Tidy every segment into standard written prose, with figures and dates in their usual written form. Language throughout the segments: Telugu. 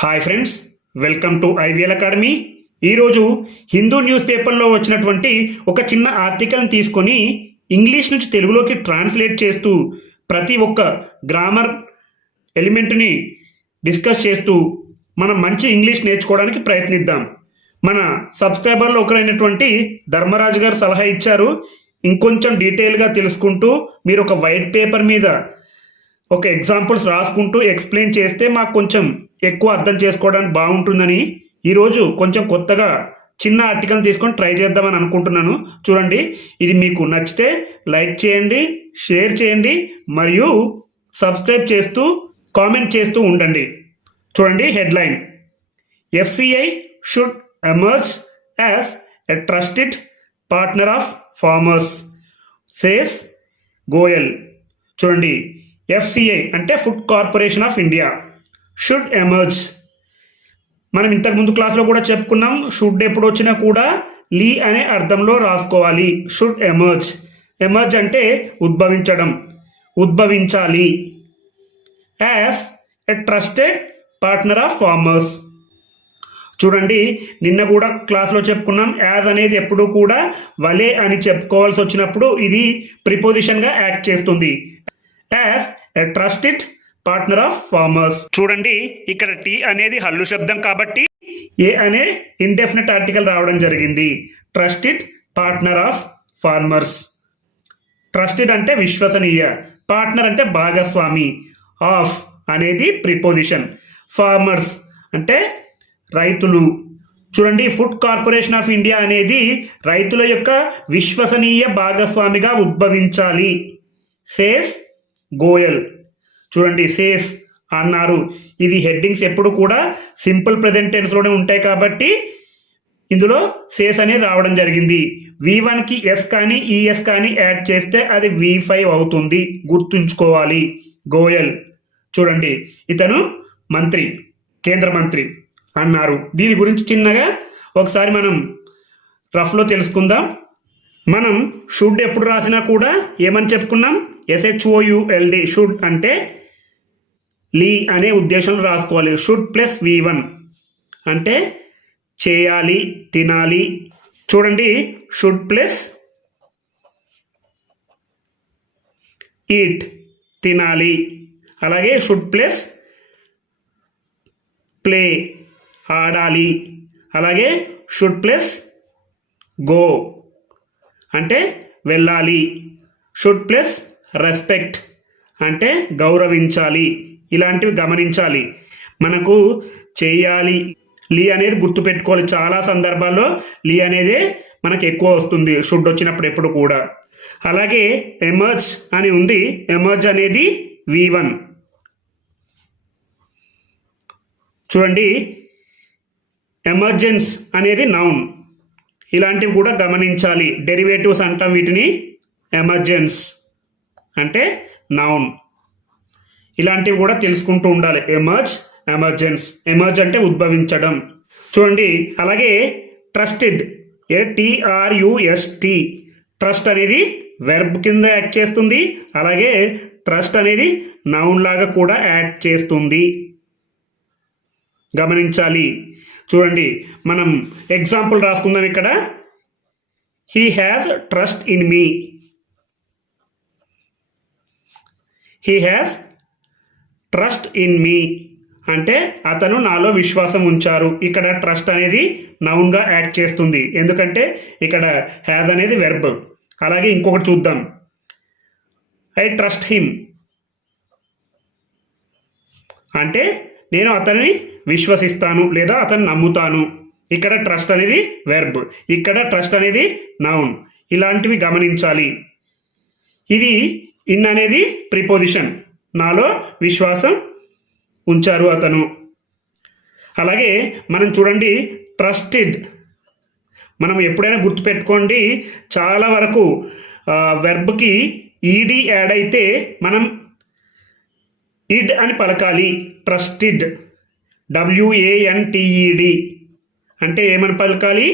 Hi friends, welcome to IVL academy. ఈరోజు హిందూ న్యూస్ పేపర్లో వచ్చినటువంటి ఒక చిన్న ఆర్టికల్ని తీసుకొని ఇంగ్లీష్ నుంచి తెలుగులోకి ట్రాన్స్లేట్ చేస్తూ ప్రతి ఒక్క గ్రామర్ ఎలిమెంట్ని డిస్కస్ చేస్తూ మనం మంచి ఇంగ్లీష్ నేర్చుకోవడానికి ప్రయత్నిద్దాం. మన సబ్స్క్రైబర్లో ఒకరైనటువంటి ధర్మరాజు గారు సలహా ఇచ్చారు, ఇంకొంచెం డీటెయిల్గా తెలుసుకుంటూ మీరు ఒక వైట్ పేపర్ మీద ఒక ఎగ్జాంపుల్స్ రాసుకుంటూ ఎక్స్ప్లెయిన్ చేస్తే మాకు కొంచెం ఎక్కువ అర్థం చేసుకోవడానికి బాగుంటుందని ఈరోజు కొంచెం కొత్తగా చిన్న ఆర్టికల్ తీసుకొని ట్రై చేద్దామని అనుకుంటున్నాను. చూడండి, ఇది మీకు నచ్చితే లైక్ చేయండి, షేర్ చేయండి మరియు సబ్స్క్రైబ్ చేస్తూ కామెంట్ చేస్తూ ఉండండి. చూడండి headline, FCI should emerge as a trusted partner of farmers says Goyal. చూడండి, ఎఫ్సిఐ అంటే food corporation of India should emerge. మనం ఇంతకు ముందు క్లాస్లో కూడా చెప్పుకున్నాం, షుడ్ ఎప్పుడు వచ్చినా కూడా లీ అనే అర్థంలో రాసుకోవాలి. షుడ్ ఎమర్జ్, ఎమర్జ్ అంటే ఉద్భవించడం, ఉద్భవించాలి. As a trusted partner of farmers. చూడండి, నిన్న కూడా క్లాస్లో చెప్పుకున్నాం, యాజ్ అనేది ఎప్పుడు కూడా వలే అని చెప్పుకోవాల్సి వచ్చినప్పుడు ఇది ప్రిపోజిషన్గా యాక్ట్ చేస్తుంది. As a trusted partner of farmers. చూడండి, ఇక్కడ టీ అనేది హల్లు శబ్దం కాబట్టి ఏ అనే ఇండెఫినెట్ ఆర్టికల్ రావడం జరిగింది. Trusted partner of farmers. Trusted అంటే విశ్వసనీయ, పార్ట్నర్ అంటే భాగస్వామి, ఆఫ్ అనేది ప్రిపోజిషన్, ఫార్మర్స్ అంటే రైతులు. చూడండి, ఫుడ్ కార్పొరేషన్ ఆఫ్ ఇండియా అనేది రైతుల యొక్క విశ్వసనీయ భాగస్వామిగా ఉద్భవించాలి. సేస్ గోయల్. చూడండి, సేస్ అన్నారు. ఇది హెడ్డింగ్స్ ఎప్పుడు కూడా సింపుల్ ప్రెజెంట్ టెన్స్లోనే ఉంటాయి కాబట్టి ఇందులో సేస్ అనేది రావడం జరిగింది. V1కి ఎస్ కానీ ఈఎస్ కానీ యాడ్ చేస్తే అది V5 అవుతుంది, గుర్తుంచుకోవాలి. గోయల్. చూడండి, ఇతను మంత్రి, కేంద్ర మంత్రి అన్నారు. దీని గురించి చిన్నగా ఒకసారి మనం రఫ్లో తెలుసుకుందాం. మనం షుడ్ ఎప్పుడు రాసినా కూడా ఏమని చెప్పుకున్నాం, SHOULD. షుడ్ అంటే లీ అనే ఉద్దేశంలో రాసుకోవాలి. షుడ్ ప్లస్ V1 అంటే చేయాలి, తినాలి. చూడండి, షుడ్ ప్లస్ ఈట్ తినాలి. అలాగే షుడ్ ప్లస్ ప్లే ఆడాలి. అలాగే షుడ్ ప్లస్ గో అంటే వెళ్ళాలి. షుడ్ ప్లస్ రెస్పెక్ట్ అంటే గౌరవించాలి. ఇలాంటివి గమనించాలి. మనకు చేయాలి, లీ అనేది గుర్తుపెట్టుకోవాలి. చాలా సందర్భాల్లో లీ అనేదే మనకు ఎక్కువ వస్తుంది షుడ్ వచ్చినప్పుడు ఎప్పుడు కూడా. అలాగే ఎమర్జ్ అని ఉంది, ఎమర్జ్ అనేది V1. చూడండి, ఎమర్జెన్స్ అనేది నౌన్. ఇలాంటివి కూడా గమనించాలి. డెరివేటివ్స్ అంటాం వీటిని. ఎమర్జెన్స్ అంటే నౌన్. ఇలాంటివి కూడా తెలుసుకుంటూ ఉండాలి. Emerge, emergence. ఎమర్జ్ అంటే ఉద్భవించడం. చూడండి, అలాగే ట్రస్టెడ్, TRUST. ట్రస్ట్ అనేది వెర్బ్ కింద యాక్ట్ చేస్తుంది. అలాగే ట్రస్ట్ అనేది నౌన్ లాగా కూడా యాక్ట్ చేస్తుంది, గమనించాలి. చూడండి, మనం ఎగ్జాంపుల్ రాసుకుందాం ఇక్కడ. He has trust in me. He has trust in me అంటే అతను నాలో విశ్వాసం ఉంచారు. ఇక్కడ ట్రస్ట్ అనేది నౌన్గా యాక్ట్ చేస్తుంది, ఎందుకంటే ఇక్కడ హ్యాజ్ అనేది వెర్బ్. అలాగే ఇంకొకటి చూద్దాం, ఐ ట్రస్ట్ హిమ్ అంటే నేను అతన్ని విశ్వసిస్తాను లేదా అతన్ని నమ్ముతాను. ఇక్కడ ట్రస్ట్ అనేది వెర్బ్, ఇక్కడ ట్రస్ట్ అనేది నౌన్. ఇలాంటివి గమనించాలి. ఇది ఇన్ అనేది ప్రిపోజిషన్, నాలో విశ్వాసం ఉంచారు అతను. అలాగే మనం చూడండి, ట్రస్టెడ్ మనం ఎప్పుడైనా గుర్తుపెట్టుకోండి, చాలా వరకు వెర్బ్కి ఈడి యాడ్ అయితే మనం ఇడ్ అని పలకాలి. ట్రస్టెడ్, WANTED అంటే ఏమని పలకాలి,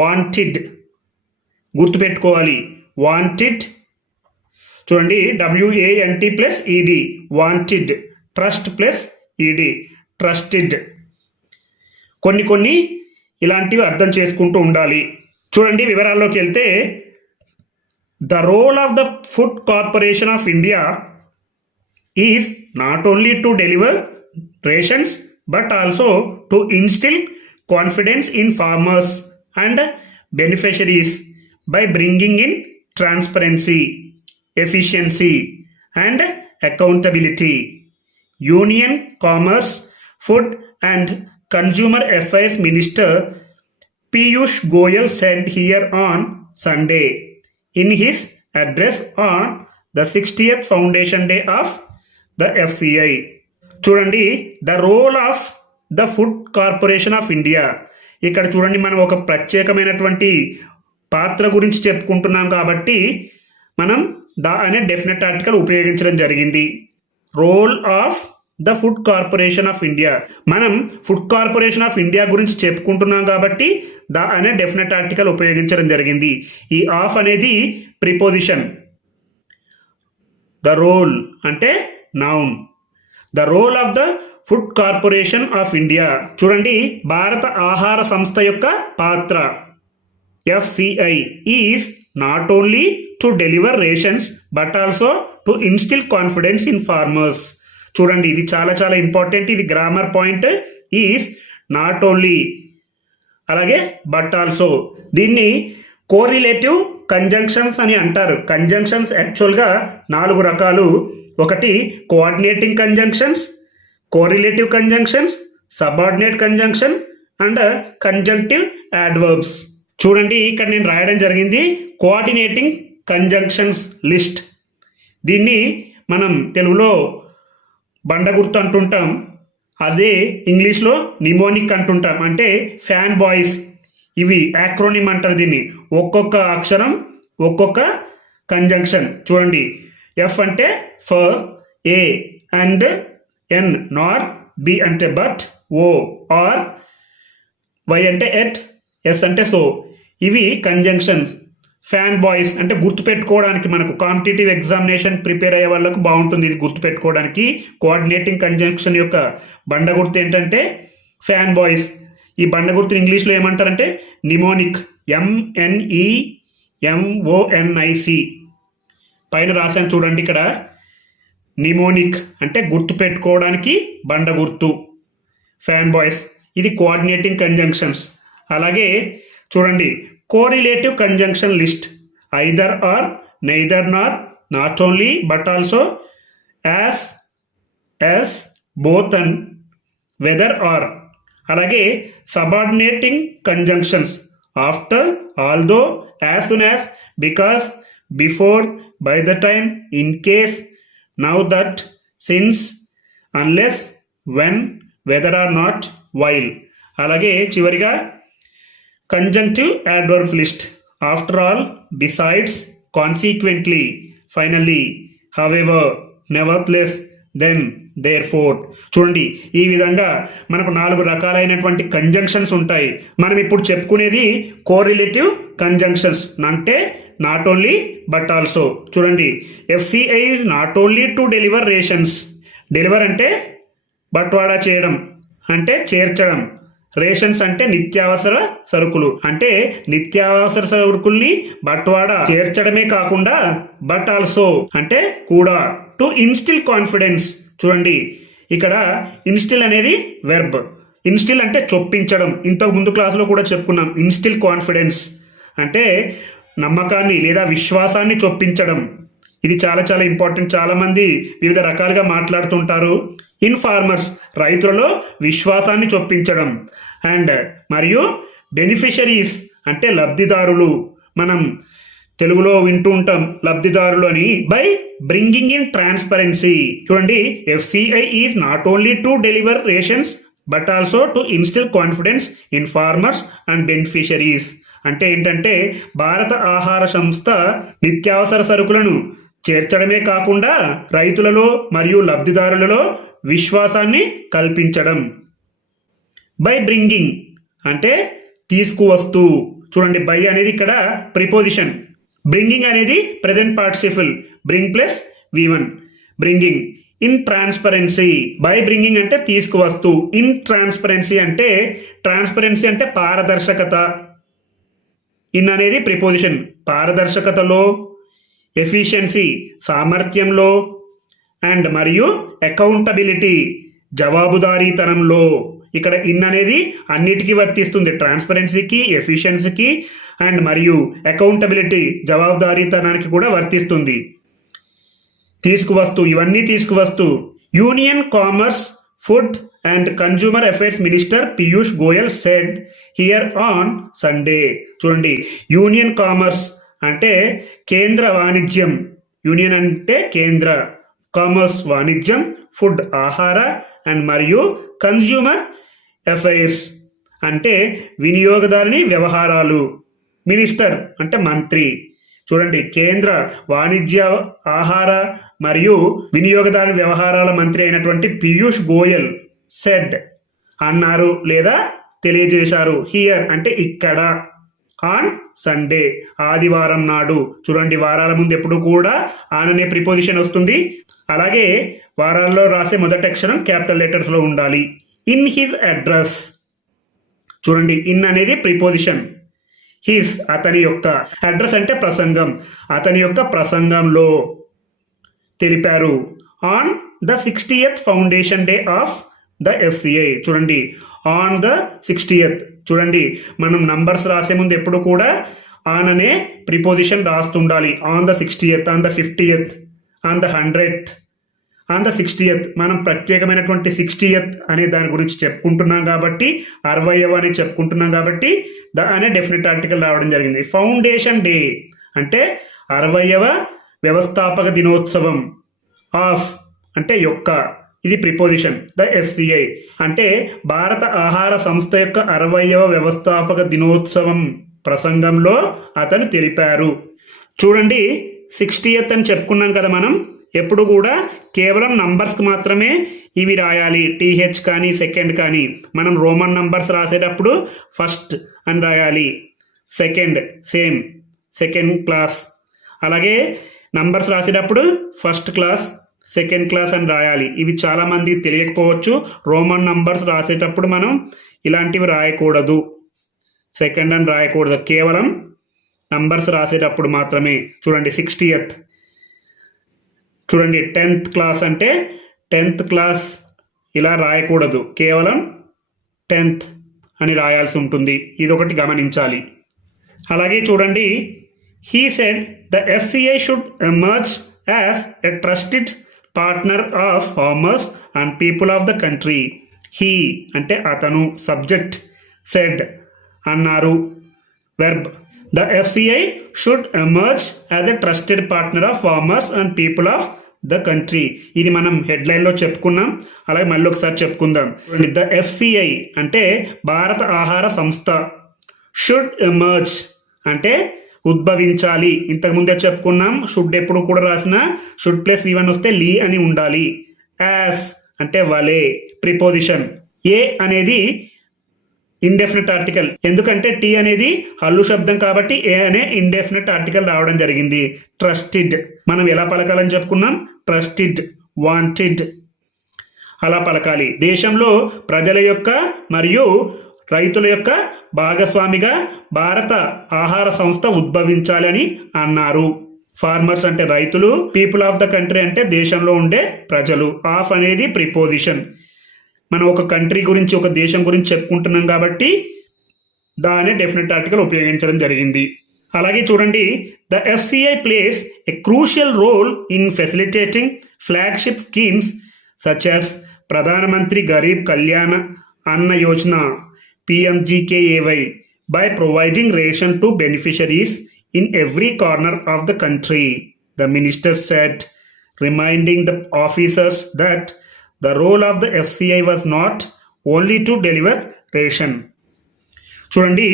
వాంటెడ్. గుర్తుపెట్టుకోవాలి, వాంటెడ్. చూడండి, WANT plus ED wanted. Trust plus ED trusted. కొన్ని ఇలాంటివి అర్థం చేసుకుంటూ ఉండాలి. చూడండి వివరాల్లోకి వెళ్తే, the role of the food corporation of India is not only to deliver rations but also to instil confidence in farmers and beneficiaries by bringing in transparency, efficiency and accountability. Union commerce, food and Consumer Affairs Minister Piyush Goyal said here on Sunday in his address on the 60th Foundation Day of the FCI. చూడండి, the role of the food corporation of India. ఇక్కడ చూడండి, మనం ఒక ప్రత్యేకమైనటువంటి పాత్ర గురించి చెప్పుకుంటున్నాం కాబట్టి మనం ద అనే డెఫినెట్ ఆర్టికల్ ఉపయోగించడం జరిగింది. Role of the food corporation of India. మనం ఫుడ్ కార్పొరేషన్ ఆఫ్ ఇండియా గురించి చెప్పుకుంటున్నాం కాబట్టి ద అనే డెఫినెట్ ఆర్టికల్ ఉపయోగించడం జరిగింది. ఈ ఆఫ్ అనేది ప్రిపోజిషన్. ద రోల్ అంటే noun. The role of the food corporation of India. చూడండి, భారత ఆహార సంస్థ యొక్క పాత్ర FCI is not only to deliver rations but also to instil confidence in farmers. చూడండి, ఇది చాలా చాలా ఇంపార్టెంట్. ఇది grammar point. Is not only, అలాగే బట్ ఆల్సో. దీన్ని కోరిలేటివ్ కంజంక్షన్స్ అని అంటారు. కంజంక్షన్స్ యాక్చువల్గా 4 రకాలు. ఒకటి coordinating conjunctions, correlative conjunctions, subordinate conjunction and conjunctive adverbs. చూడండి, ఇక్కడ నేను రాయడం జరిగింది కోఆర్డినేటింగ్ కంజంక్షన్స్ లిస్ట్. దీన్ని మనం తెలుగులో బండ గుర్తు అంటుంటాం, అదే ఇంగ్లీష్లో నిమోనిక్ అంటుంటాం, అంటే ఫ్యాన్ బాయ్స్. ఇవి యాక్రోనిమ్ అంటారు దీన్ని. ఒక్కొక్క అక్షరం ఒక్కొక్క కంజంక్షన్. చూడండి, ఎఫ్ అంటే for, A and N Nar, B అంటే బట్, ఓ ఆర్, వై అంటే ఎట్, ఎస్ అంటే సో. ఇవి కంజంక్షన్స్. ఫ్యాన్ బాయ్స్ అంటే గుర్తుపెట్టుకోవడానికి, మనకు కాంపిటేటివ్ ఎగ్జామినేషన్ ప్రిపేర్ అయ్యే వాళ్ళకు బాగుంటుంది ఇది గుర్తుపెట్టుకోవడానికి. కోఆర్డినేటింగ్ కంజంక్షన్ యొక్క బండ గుర్తు ఏంటంటే ఫ్యాన్ బాయ్స్. ఈ బండ గుర్తు ఇంగ్లీష్లో ఏమంటారంటే నిమోనిక్, MNEMONIC. పైన రాశాను చూడండి, ఇక్కడ నిమోనిక్ అంటే గుర్తుపెట్టుకోవడానికి బండ గుర్తు, ఫ్యాన్ బాయ్స్. ఇది కోఆర్డినేటింగ్ కంజంక్షన్స్. అలాగే చూడంండి, correlative conjunction list. Either or, neither nor, not only but also, as, both and, whether or. అలాగే subordinating conjunctions. After, although, as soon as, because, before, by the time, in case, now that, since, unless, when, whether or not, while. అలాగే చివరిగా conjunctive adverbs list. After all, besides, consequently, finally, however, nevertheless, then, therefore. చూడండి, ఈ విధంగా మనకు 4 రకాలైనటువంటి కంజంక్షన్స్ ఉంటాయి. మనం ఇప్పుడు చెప్పుకునేది కోరిలేటివ్ కంజంక్షన్స్, అంటే నాట్ ఓన్లీ బట్ ఆల్సో. చూడండి, FCI is not only to deliver rations. Deliver అంటే బట్వాడా చేయడం, అంటే చేర్చడం. రేషన్స్ అంటే నిత్యావసర సరుకులు, అంటే నిత్యావసర సరుకుల్ని బట్వాడా చేర్చడమే కాకుండా, బట్ ఆల్సో అంటే కూడా, టు ఇన్స్టిల్ కాన్ఫిడెన్స్. చూడండి, ఇక్కడ ఇన్స్టిల్ అనేది వెర్బ్. ఇన్స్టిల్ అంటే చొప్పించడం. ఇంతకు ముందు క్లాసులో కూడా చెప్పుకున్నాం. ఇన్స్టిల్ కాన్ఫిడెన్స్ అంటే నమ్మకాన్ని లేదా విశ్వాసాన్ని చొప్పించడం. ఇది చాలా చాలా ఇంపార్టెంట్. చాలా మంది వివిధ రకాలుగా మాట్లాడుతుంటారు. ఇన్ ఫార్మర్స్, రైతులలో విశ్వాసాన్ని చొప్పించడం. అండ్ మరియు బెనిఫిషరీస్ అంటే లబ్ధిదారులు. మనం తెలుగులో వింటూ ఉంటాం లబ్ధిదారులు అని. By bringing in transparency. చూడండి, FCI is not only to deliver rations but also to instil confidence in farmers and beneficiaries. అంటే ఏంటంటే భారత ఆహార సంస్థ నిత్యావసర సరుకులను చేర్చడమే కాకుండా రైతులలో మరియు లబ్ధిదారులలో విశ్వాసాన్ని కల్పించడం. బై బ్రింగింగ్ అంటే తీసుకువస్తూ. చూడండి, బై అనేది ఇక్కడ ప్రిపోజిషన్. బ్రింగింగ్ అనేది present participle, bring plus V1. Bringing in transparency. By bringing అంటే తీసుకువస్తూ, ఇన్ ట్రాన్స్పరెన్సీ అంటే పారదర్శకత. ఇన్ అనేది ప్రిపోజిషన్. పారదర్శకతలో, ఎఫిషియన్సీ సామర్థ్యంలో, అండ్ మరియు అకౌంటబిలిటీ జవాబుదారీతనంలో. ఇక్కడ ఇన్ అనేది అన్నిటికీ వర్తిస్తుంది, ట్రాన్స్పరెన్సీకి, ఎఫిషియన్సీకి అండ్ మరియు అకౌంటబిలిటీ జవాబుదారీతనానికి కూడా వర్తిస్తుంది. తీసుకువస్తూ, ఇవన్నీ తీసుకువస్తూ. Union commerce, food and consumer affairs minister Piyush Goyal said here on Sunday. చూడండి, యూనియన్ కామర్స్ అంటే కేంద్ర వాణిజ్యం, యూనియన్ అంటే కేంద్ర, కామర్స్ వాణిజ్యం, ఫుడ్ ఆహార అండ్ మరియు కన్జ్యూమర్ అఫైర్స్ అంటే వినియోగదారుని వ్యవహారాలు, మినిస్టర్ అంటే మంత్రి. చూడండి, కేంద్ర వాణిజ్య, ఆహార మరియు వినియోగదారు వ్యవహారాల మంత్రి అయినటువంటి పీయూష్ గోయల్ సెడ్ అన్నారు లేదా తెలియజేశారు. హియర్ అంటే ఇక్కడ, ఆన్ సండే ఆదివారం నాడు. చూడండి, వారాల ముందు ఎప్పుడు కూడా ఆన్ అనే ప్రిపోజిషన్ వస్తుంది. అలాగే వారాల్లో రాసే మొదటి అక్షరం క్యాపిటల్ లెటర్స్ లో ఉండాలి. In his address. చూడండి, ఇన్ అనేది ప్రిపోజిషన్. హిస్ అతని యొక్క, అడ్రస్ అంటే ప్రసంగం, అతని యొక్క ప్రసంగంలో తెలిపారు. On the 60th foundation day of the FCI. చూడండి, ఆన్ ద 60th. చూడండి, మనం నంబర్స్ రాసే ముందు ఎప్పుడు కూడా ఆన్ అనే ప్రిపోజిషన్ రాస్తుండాలి. On the 60th, on the 50th, on the 100th, on the 60th. మనం ప్రత్యేకమైనటువంటి 60th అనే దాని గురించి చెప్పుకుంటున్నాం కాబట్టి, 60వ అని చెప్పుకుంటున్నాం కాబట్టి ద అనే డెఫినెట్ ఆర్టికల్ రావడం జరిగింది. ఫౌండేషన్ డే అంటే 60వ వ్యవస్థాపక దినోత్సవం. ఆఫ్ అంటే యొక్క, ఇది ప్రిపోజిషన్. ద FCI అంటే భారత ఆహార సంస్థ యొక్క 60వ వ్యవస్థాపక దినోత్సవం ప్రసంగంలో అతను తెలిపారు. చూడండి, 60th అని చెప్పుకున్నాం కదా మనం. ఎప్పుడు కూడా కేవలం నంబర్స్కి మాత్రమే ఇవి రాయాలి, TH కానీ సెకండ్ కానీ. మనం రోమన్ నంబర్స్ రాసేటప్పుడు ఫస్ట్ అని రాయాలి, సెకండ్ సేమ్, సెకండ్ క్లాస్. అలాగే నంబర్స్ రాసేటప్పుడు ఫస్ట్ క్లాస్, సెకండ్ క్లాస్ అని రాయాలి. ఇవి చాలా మందికి తెలియకపోవచ్చు. రోమన్ నంబర్స్ రాసేటప్పుడు మనం ఇలాంటివి రాయకూడదు, సెకండ్ అని రాయకూడదు, కేవలం నంబర్స్ రాసేటప్పుడు మాత్రమే. చూడండి, 60th. చూడండి, 10th క్లాస్ అంటే 10th క్లాస్ ఇలా రాయకూడదు, కేవలం 10th అని రాయాల్సి ఉంటుంది. ఇది ఒకటి గమనించాలి. అలాగే చూడండి, he said the FCI should emerge as a trusted partner of farmers and people of the country. He అంటే అతను, సబ్జెక్ట్, said అన్నారు, verb. The FCI should emerge as a trusted partner of farmers and people of the country. ఇది మనం హెడ్లైన్లో చెప్పుకున్నాం, అలాగే మళ్ళీ ఒకసారి చెప్పుకుందాం. ద FCI అంటే భారత ఆహార సంస్థ. షుడ్ ఎమర్జ్ అంటే ఉద్భవించాలి. ఇంతకుముందే చెప్పుకున్నాం, షుడ్ ఎప్పుడు కూడా రాసిన షుడ్ ప్లస్ V1 వస్తే లీ అని ఉండాలి. యాస్ అంటే వలే, ప్రిపోజిషన్. ఏ అనేది ఇండెఫినెట్ ఆర్టికల్, ఎందుకంటే టీ అనేది హల్లు శబ్దం కాబట్టి ఏ అనే ఇండెఫినెట్ ఆర్టికల్ రావడం జరిగింది. ట్రస్టెడ్ మనం ఎలా పలకాలని చెప్పుకున్నాం, ట్రస్టెడ్, వాంటెడ్ అలా పలకాలి. దేశంలో ప్రజల యొక్క మరియు రైతుల యొక్క భాగస్వామిగా భారత ఆహార సంస్థ ఉద్భవించాలని అన్నారు. ఫార్మర్స్ అంటే రైతులు, పీపుల్ ఆఫ్ ద కంట్రీ అంటే దేశంలో ఉండే ప్రజలు. ఆఫ్ అనేది ప్రిపోజిషన్. మనం ఒక కంట్రీ గురించి, ఒక దేశం గురించి చెప్పుకుంటున్నాం కాబట్టి దానే డెఫినెట్ ఆర్టికల్ ఉపయోగించడం జరిగింది. అలాగే చూడండి, the FCI plays a crucial role in facilitating flagship schemes such as Pradhanmantri Garib Kalyan Anna Yojana PMGKAY by providing ration to beneficiaries in every corner of the country, the minister said, reminding the officers that the role of the FCI was not only to deliver ration. చూడండి,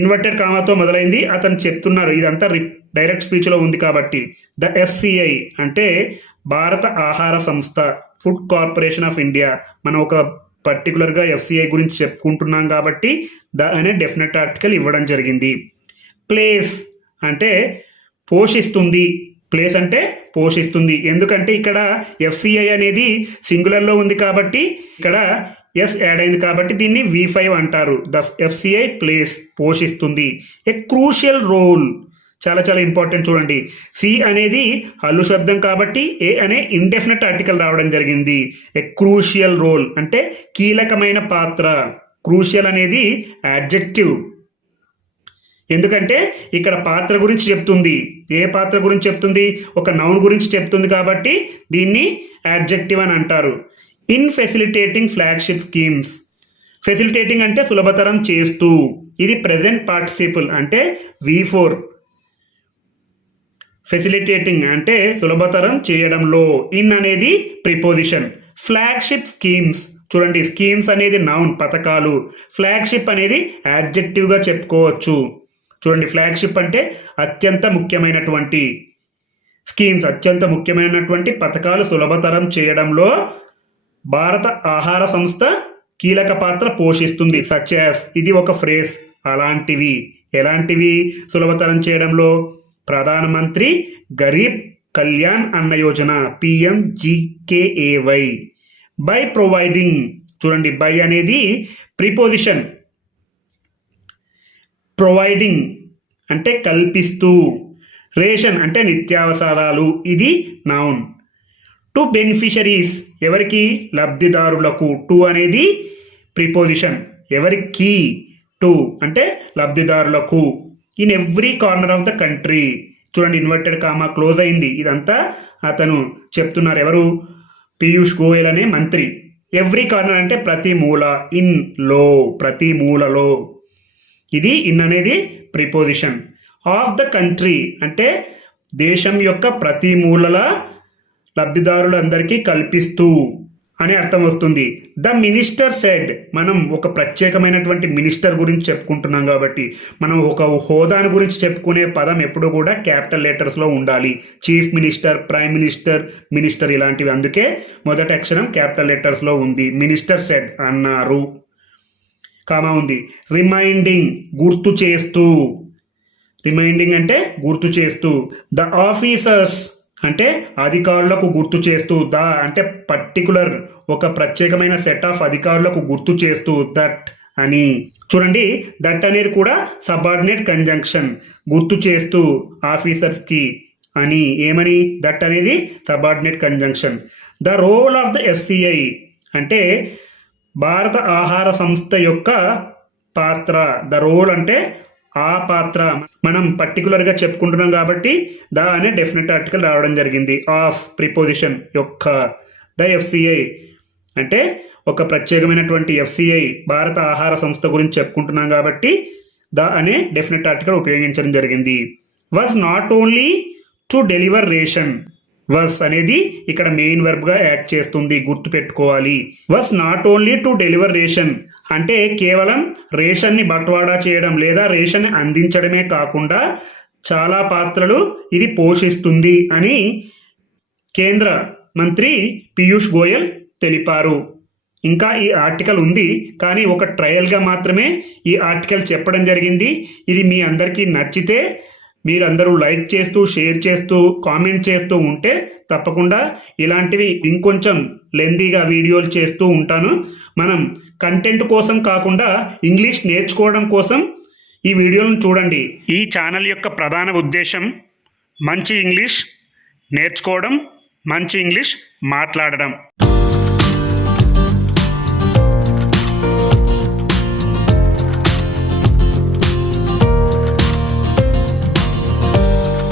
ఇన్వర్టెడ్ కామాతో మొదలైంది, అతను చెప్తున్నారు, ఇదంతా డైరెక్ట్ స్పీచ్లో ఉంది కాబట్టి. ద FCI అంటే భారత ఆహార సంస్థ, ఫుడ్ కార్పొరేషన్ ఆఫ్ ఇండియా. మనం ఒక పర్టికులర్గా FCI గురించి చెప్పుకుంటున్నాం కాబట్టి ద అనే డెఫినెట్ ఆర్టికల్ ఇవ్వడం జరిగింది. ప్లేస్ అంటే పోషిస్తుంది, ప్లేస్ అంటే పోషిస్తుంది. ఎందుకంటే ఇక్కడ ఎఫ్సిఐ అనేది సింగులర్లో ఉంది కాబట్టి ఇక్కడ ఎస్ యాడ్ అయింది కాబట్టి దీన్ని V5 అంటారు. ద ఎఫ్సిఐ ప్లేస్ పోషిస్తుంది ఏ క్రూషియల్ రోల్. చాలా చాలా ఇంపార్టెంట్ చూడండి. సి అనేది హల్లు శబ్దం కాబట్టి ఏ అనే ఇండెఫినెట్ ఆర్టికల్ రావడం జరిగింది. ఏ క్రూషియల్ రోల్ అంటే కీలకమైన పాత్ర. క్రూషియల్ అనేది యాడ్జెక్టివ్. ఎందుకంటే ఇక్కడ పాత్ర గురించి చెప్తుంది. ఏ పాత్ర గురించి చెప్తుంది? ఒక నౌన్ గురించి చెప్తుంది కాబట్టి దీన్ని యాడ్జెక్టివ్ అని అంటారు. In facilitating flagship schemes. Facilitating అంటే సులభతరం చేస్తూ. ఇది ప్రెజెంట్ పార్టిసిపుల్ అంటే V4. ఫెసిలిటేటింగ్ అంటే సులభతరం చేయడంలో. ఇన్ అనేది ప్రిపోజిషన్. ఫ్లాగ్షిప్ స్కీమ్స్ చూడండి. స్కీమ్స్ అనేది నౌన్ పథకాలు. ఫ్లాగ్షిప్ అనేది యాడ్జెక్టివ్గా చెప్పుకోవచ్చు. చూడండి ఫ్లాగ్షిప్ అంటే అత్యంత ముఖ్యమైనటువంటి స్కీమ్స్, అత్యంత ముఖ్యమైనటువంటి పథకాలు సులభతరం చేయడంలో భారత ఆహార సంస్థ కీలక పాత్ర పోషిస్తుంది. సచ్ యాస్ ఇది ఒక ఫ్రేజ్. అలాంటివి ఎలాంటివి సులభతరం చేయడంలో? ప్రధానమంత్రి గరీబ్ కళ్యాణ్ అన్న యోజన PMGKAY. బై ప్రొవైడింగ్ చూడండి బై అనేది ప్రిపోజిషన్. ప్రొవైడింగ్ అంటే కల్పిస్తూ. రేషన్ అంటే నిత్యావసరాలు, ఇది నౌన్. టు బెనిఫిషరీస్ ఎవరికి? లబ్ధిదారులకు. టు అనేది ప్రిపోజిషన్. ఎవరికి? టు అంటే లబ్ధిదారులకు. In every corner of the country చూడండి ఇన్వర్టెడ్ కామా క్లోజ్ అయింది. ఇదంతా అతను చెప్తున్నారు. ఎవరు? పీయూష్ గోయల్ అనే మంత్రి. ఎవ్రీ కార్నర్ అంటే ప్రతి మూల. ఇన్ లో ప్రతి మూలలో. ఇది ఇన్ అనేది ప్రిపోజిషన్. ఆఫ్ ద కంట్రీ అంటే దేశం యొక్క ప్రతి మూలల లబ్ధిదారులందరికీ కల్పిస్తూ అనే అర్థం వస్తుంది. ద మినిస్టర్ సెడ్ మనం ఒక ప్రత్యేకమైనటువంటి మినిస్టర్ గురించి చెప్పుకుంటున్నాం కాబట్టి మనం ఒక హోదాని గురించి చెప్పుకునే పదం ఎప్పుడు కూడా క్యాపిటల్ లెటర్స్లో ఉండాలి. Chief minister, prime minister, minister ఇలాంటివి. అందుకే మొదటి అక్షరం క్యాపిటల్ లెటర్స్లో ఉంది. మినిస్టర్ సెడ్ అన్నారు. కామా ఉంది. రిమైండింగ్ గుర్తు చేస్తూ. రిమైండింగ్ అంటే గుర్తు చేస్తూ. ద ఆఫీసర్స్ అంటే అధికారులకు గుర్తు చేస్తూ. ద అంటే పర్టికులర్ ఒక ప్రత్యేకమైన సెట్ ఆఫ్ అధికారులకు గుర్తు చేస్తూ. దట్ అని చూడండి. దట్ అనేది కూడా సబార్డినేట్ కంజంక్షన్. గుర్తు చేస్తూ ఆఫీసర్స్కి అని. ఏమని? దట్ అనేది subordinate conjunction. The role of the FCI అంటే భారత ఆహార సంస్థ యొక్క పాత్ర. ద రోల్ అంటే ఆ పాత్ర. మనం పర్టికులర్గా చెప్పుకుంటున్నాం కాబట్టి ద అనే డెఫినెట్ ఆర్టికల్ రావడం జరిగింది. ఆఫ్ ప్రిపోజిషన్ యొక్క. ద ఎఫ్సిఐ అంటే ఒక ప్రత్యేకమైనటువంటి ఎఫ్సిఐ భారత ఆహార సంస్థ గురించి చెప్పుకుంటున్నాం కాబట్టి ద అనే డెఫినెట్ ఆర్టికల్ ఉపయోగించడం జరిగింది. Was not only to deliver ration. వస్ అనేది ఇక్కడ మెయిన్ వర్బ్గా యాడ్ చేస్తుంది. గుర్తుపెట్టుకోవాలి. వస్ not only to deliver ration అంటే కేవలం రేషన్ని బట్వాడా చేయడం లేదా రేషన్ అందించడమే కాకుండా చాలా పాత్రలు ఇది పోషిస్తుంది అని కేంద్ర మంత్రి పీయూష్ గోయల్ తెలిపారు. ఇంకా ఈ ఆర్టికల్ ఉంది కానీ ఒక ట్రయల్గా మాత్రమే ఈ ఆర్టికల్ చెప్పడం జరిగింది. ఇది మీ అందరికీ నచ్చితే మీరందరూ లైక్ చేస్తూ, షేర్ చేస్తూ, కామెంట్ చేస్తూ ఉంటే తప్పకుండా ఇలాంటివి ఇంకొంచెం లెందీగా వీడియోలు చేస్తూ ఉంటాను. మనం కంటెంట్ కోసం కాకుండా ఇంగ్లీష్ నేర్చుకోవడం కోసం ఈ వీడియోలను చూడండి. ఈ ఛానల్ యొక్క ప్రధాన ఉద్దేశం మంచి ఇంగ్లీష్ నేర్చుకోవడం, మంచి ఇంగ్లీష్ మాట్లాడడం.